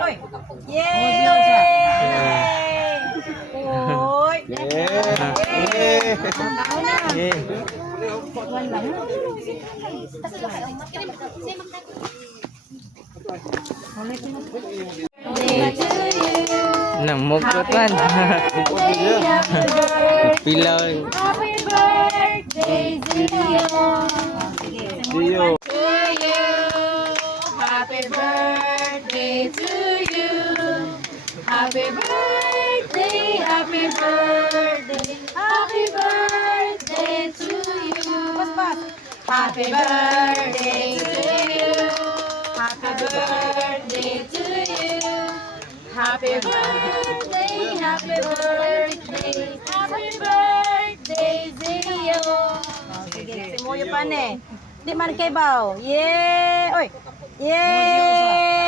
Oy. Yay! Oy. Namukot man. Pilaw. Happy birthday, Zio. Dio. To you. Happy birthday to you. Happy birthday, happy birthday, happy birthday to you. Happy birthday to you. Happy birthday to you. Happy birthday, happy birthday, happy birthday, Zio. Sige, simuyo pa ne. Di man kay baw. Yay! Oy. Yay!